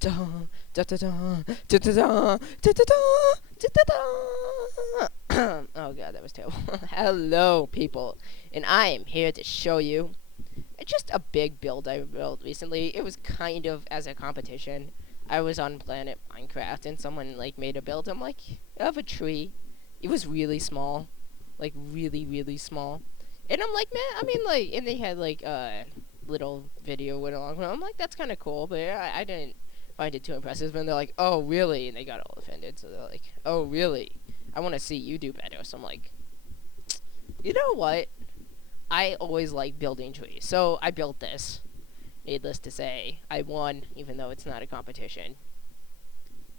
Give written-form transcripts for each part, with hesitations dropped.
Dun, da da da, da da da, da da da, da da da. Oh god, that was terrible. Hello, people, and I am here to show you just a big build I built recently. It was kind of as a competition. I was on Planet Minecraft, and someone like made a build. I'm like, of a tree. It was really small, like really, really small. And I'm like, man, I mean, like, and they had like little video went along with it. I'm like, that's kind of cool, but I didn't find it too impressive. And they're like, oh, really? And they got all offended. So they're like, oh, really? I want to see you do better. So I'm like, you know what? I always like building trees. So I built this. Needless to say, I won, even though it's not a competition.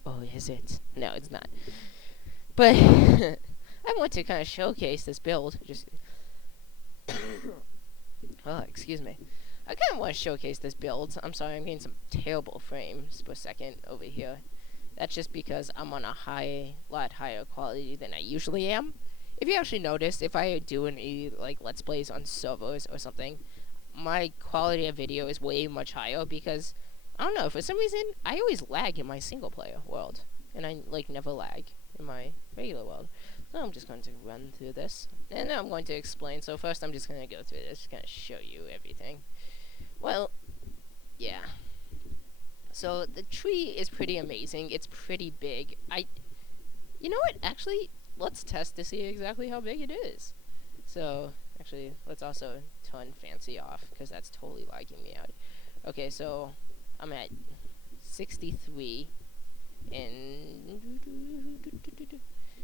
Oh, is it? No, it's not. But I want to kind of showcase this build. Just, oh, excuse me. I kind of want to showcase this build. I'm sorry, I'm getting some terrible frames per second over here. That's just because I'm on a lot higher quality than I usually am. If you actually notice, if I do any like let's plays on servers or something, my quality of video is way much higher because I don't know, for some reason I always lag in my single player world, and I like never lag in my regular world. So I'm just going to run through this, and then I'm going to explain. So first, I'm just going to go through this, just going to show you everything. Well, yeah. So the tree is pretty amazing. It's pretty big. You know what? Actually, let's test to see exactly how big it is. So actually, let's also turn fancy off because that's totally lagging me out. Okay, so I'm at 63, and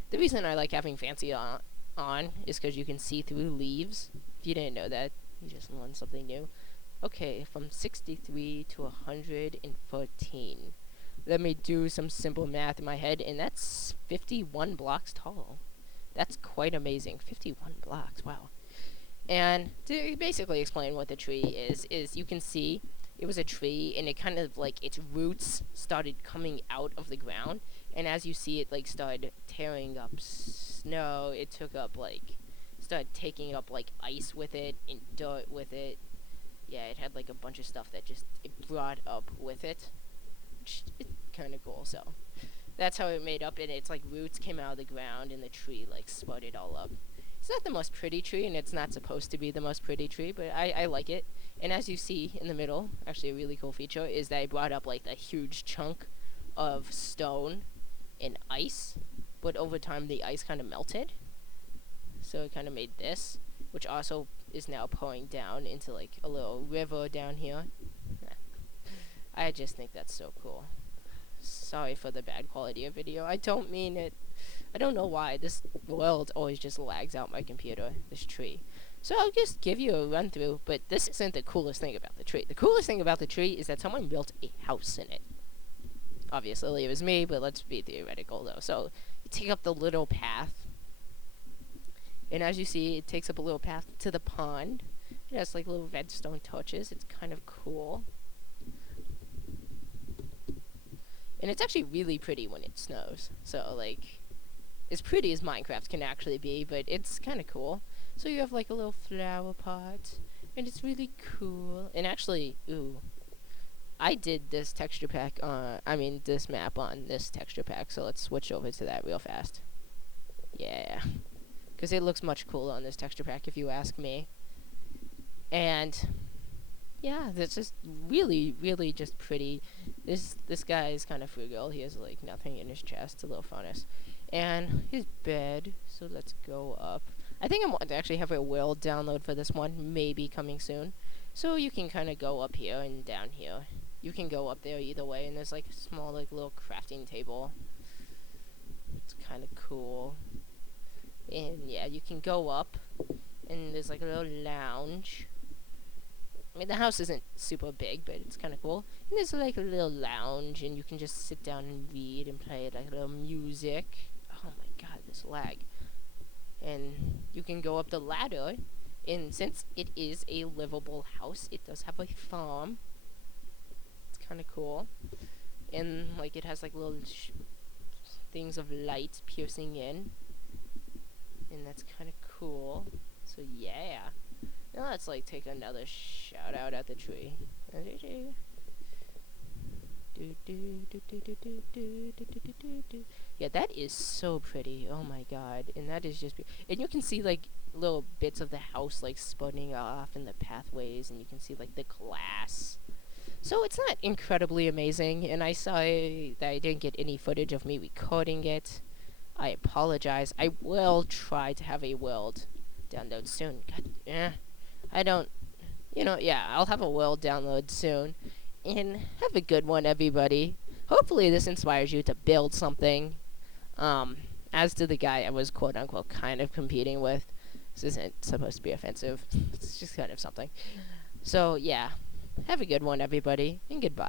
the reason I like having fancy on is because you can see through leaves. If you didn't know that, you just learned something new. Okay, from 63 to 114. Let me do some simple math in my head, and that's 51 blocks tall. That's quite amazing. 51 blocks, wow. And to basically explain what the tree is you can see it was a tree, and it kind of like its roots started coming out of the ground, and as you see it like started tearing up snow, it took up like started taking up like ice with it and dirt with it. Yeah, it had like a bunch of stuff that just it brought up with it, which is kind of cool. So that's how it made up, and its like roots came out of the ground, and the tree like sputtered all up. It's not the most pretty tree, and it's not supposed to be the most pretty tree, but I like it. And as you see in the middle, actually a really cool feature is that I brought up like a huge chunk of stone and ice, but over time the ice kind of melted, so it kind of made this, which also is now pouring down into like a little river down here. I just think that's so cool. Sorry for the bad quality of video. I don't mean it. I don't know why this world always just lags out my computer, this tree. So I'll just give you a run through, but this isn't the coolest thing about the tree. The coolest thing about the tree is that someone built a house in it. Obviously it was me, but let's be theoretical though. So you take up the little path, and as you see, it takes up a little path to the pond. It has like little redstone torches. It's kind of cool. And it's actually really pretty when it snows. So like as pretty as Minecraft can actually be, but it's kind of cool. So you have like a little flower pot, and it's really cool. And actually, ooh, I did this texture pack this map on this texture pack. So let's switch over to that real fast. Yeah, because it looks much cooler on this texture pack, if you ask me. And yeah, that's just really, really just pretty. This guy is kind of frugal. He has like nothing in his chest, a little furnace, and his bed. So let's go up. I think I'm going to actually have a world download for this one, maybe coming soon. So you can kind of go up here and down here. You can go up there either way, and there's like a small like little crafting table. It's kind of cool. And yeah, you can go up, and there's like a little lounge. I mean, the house isn't super big, but it's kind of cool. And there's like a little lounge, and you can just sit down and read and play like a little music. Oh my god, this lag. And you can go up the ladder, and since it is a livable house, it does have a farm. It's kind of cool. And like it has like little things of light piercing in, and that's kind of cool. So yeah. Now let's like take another shout out at the tree. Yeah, that is so pretty. Oh my god. And that is just and you can see like little bits of the house like sputting off in the pathways, and you can see like the glass. So it's not incredibly amazing, and I saw that I didn't get any footage of me recording it. I apologize. I will try to have a world download soon. God, I don't, yeah, I'll have a world download soon. And have a good one, everybody. Hopefully this inspires you to build something. Um, as to the guy I was quote unquote kind of competing with. This isn't supposed to be offensive. It's just kind of something. So yeah, have a good one, everybody, and goodbye.